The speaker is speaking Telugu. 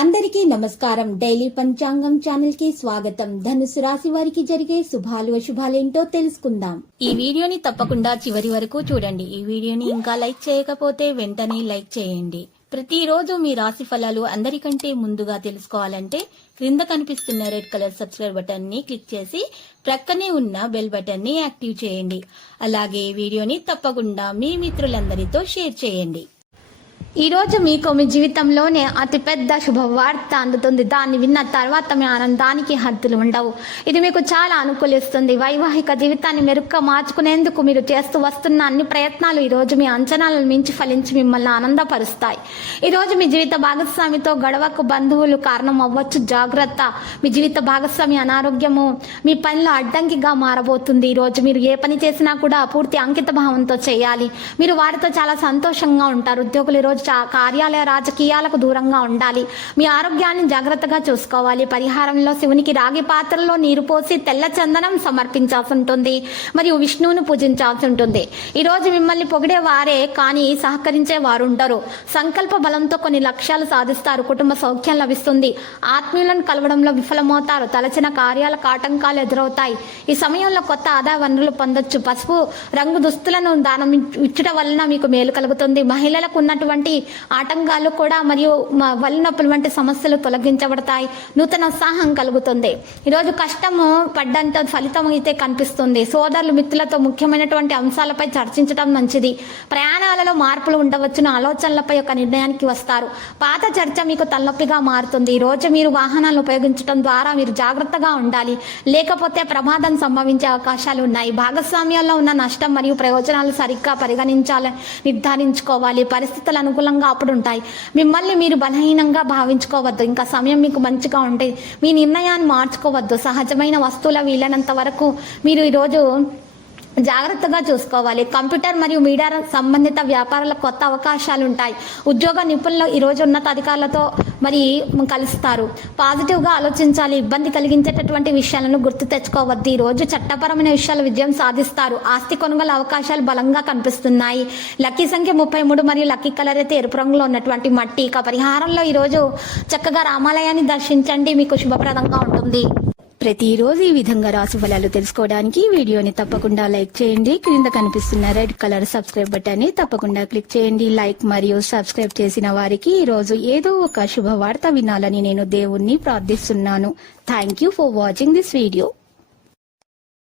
అందరికీ నమస్కారం. డైలీ పంచాంగం ఛానల్ కి స్వాగతం. ధనుసు రాశి వారికి జరిగే శుభాలు అశుభాలేంటో తెలుసుకుందాం. ఈ వీడియోని తప్పకుండా చివరి వరకు చూడండి. ఈ వీడియోని ఇంకా లైక్ చేయకపోతే వెంటనే లైక్ చేయండి. ప్రతిరోజు మీ రాశి ఫలాలు అందరికంటే ముందుగా తెలుసుకోవాలంటే క్రింద కనిపిస్తున్న రెడ్ కలర్ సబ్స్క్రైబ్ బటన్ ని క్లిక్ చేసి ప్రక్కనే ఉన్న బెల్ బటన్ ని యాక్టివ్ చేయండి. అలాగే వీడియోని తప్పకుండా మీ మిత్రులందరితో షేర్ చేయండి. ఈ రోజు మీకు మీ జీవితంలోనే అతిపెద్ద శుభవార్త అందుతుంది. దాన్ని విన్న తర్వాత మీ ఆనందానికి హద్దులు ఉండవు. ఇది మీకు చాలా అనుకూలిస్తుంది. వైవాహిక జీవితాన్ని మెరుగ్గా మార్చుకునేందుకు మీరు చేస్తూ వస్తున్న అన్ని ప్రయత్నాలు ఈ రోజు మీ అంచనాలను మించి ఫలించి మిమ్మల్ని ఆనందపరుస్తాయి. ఈ రోజు మీ జీవిత భాగస్వామితో గొడవకు బంధువులు కారణం అవ్వచ్చు. జాగ్రత్త. మీ జీవిత భాగస్వామి అనారోగ్యము మీ పనిలో అడ్డంకిగా మారబోతుంది. ఈ రోజు మీరు ఏ పని చేసినా కూడా పూర్తి అంకిత భావంతో చేయాలి. మీరు వారితో చాలా సంతోషంగా ఉంటారు. ఉద్యోగులు ఈ రోజు కార్యాలయ రాజకీయాలకు దూరంగా ఉండాలి. మీ ఆరోగ్యాన్ని జాగ్రత్తగా చూసుకోవాలి. పరిహారంలో శివునికి రాగి పాత్రలో నీరు పోసి తెల్ల చందనం సమర్పించాల్సి ఉంటుంది. మరియు విష్ణువును పూజించాల్సి ఉంటుంది. ఈ రోజు మిమ్మల్ని పొగిడే వారే కానీ సహకరించే వారు ఉండరు. సంకల్ప బలంతో కొన్ని లక్ష్యాలు సాధిస్తారు. కుటుంబ సౌఖ్యం లభిస్తుంది. ఆత్మీయులను కలవడంలో విఫలమవుతారు. తలచిన కార్యాలకు ఆటంకాలు ఎదురవుతాయి. ఈ సమయంలో కొత్త ఆదాయ వనరులు పొందొచ్చు. పసుపు రంగు దుస్తులను దానం ఇచ్చడం వలన మీకు మేలు కలుగుతుంది. మహిళలకు ఉన్నటువంటి ఆటంకాలు కూడా మరియు వలినొప్పులు వంటి సమస్యలు తొలగించబడతాయి. నూతన ఉత్సాహం కలుగుతుంది. ఈరోజు కష్టము పడ్డంత ఫలితం అయితే కనిపిస్తుంది. సోదరులు మిత్రులతో ముఖ్యమైనటువంటి అంశాలపై చర్చించడం మంచిది. ప్రయాణాలలో మార్పులు ఉండవచ్చును. ఆలోచనలపై ఒక నిర్ణయానికి వస్తారు. పాత చర్చ మీకు తలనొప్పిగా మారుతుంది. ఈ రోజు మీరు వాహనాలను ఉపయోగించడం ద్వారా మీరు జాగ్రత్తగా ఉండాలి. లేకపోతే ప్రమాదం సంభవించే అవకాశాలు ఉన్నాయి. భాగస్వామ్యాల్లో ఉన్న నష్టం మరియు ప్రయోజనాలు సరిగ్గా పరిగణించాలని నిర్ధారించుకోవాలి. పరిస్థితులు అనుకూలంగా అప్పుడు ఉంటాయి. మిమ్మల్ని మీరు బలహీనంగా భావించుకోవద్దు. ఇంకా సమయం మీకు మంచిగా ఉంటే మీ నిర్ణయాన్ని మార్చుకోవద్దు. సహజమైన వస్తువుల వీలైనంత వరకు మీరు ఈరోజు జాగ్రత్తగా చూసుకోవాలి. కంప్యూటర్ మరియు మీడియా సంబంధిత వ్యాపారాలకు కొత్త అవకాశాలు ఉంటాయి. ఉద్యోగ నిపుణులు ఈ రోజు ఉన్నతాధికారులతో మరి కలుస్తారు. పాజిటివ్గా ఆలోచించాలి. ఇబ్బంది కలిగించేటటువంటి విషయాలను గుర్తు తెచ్చుకోవద్దు. ఈ రోజు చట్టపరమైన విషయాలు విజయం సాధిస్తారు. ఆస్తి కొనుగోలు అవకాశాలు బలంగా కనిపిస్తున్నాయి. లక్కీ సంఖ్య 33 మరియు లక్కీ కలర్ అయితే ఎరుపు రంగులో ఉన్నటువంటి మట్టి. ఇక పరిహారంలో ఈరోజు చక్కగా రామాలయాన్ని దర్శించండి. మీకు శుభప్రదంగా ఉంటుంది. ప్రతిరోజు ఈ విధంగా రాశి ఫలాలు తెలుసుకోవడానికి వీడియోని తప్పకుండా లైక్ చేయండి. క్రింద కనిపిస్తున్న రెడ్ కలర్ సబ్స్క్రైబ్ బటన్ ని తప్పకుండా క్లిక్ చేయండి. లైక్ మరియు సబ్స్క్రైబ్ చేసిన వారికి ఈ రోజు ఏదో ఒక శుభవార్త వినాలని నేను దేవుణ్ణి ప్రార్థిస్తున్నాను. Thank you for watching this video.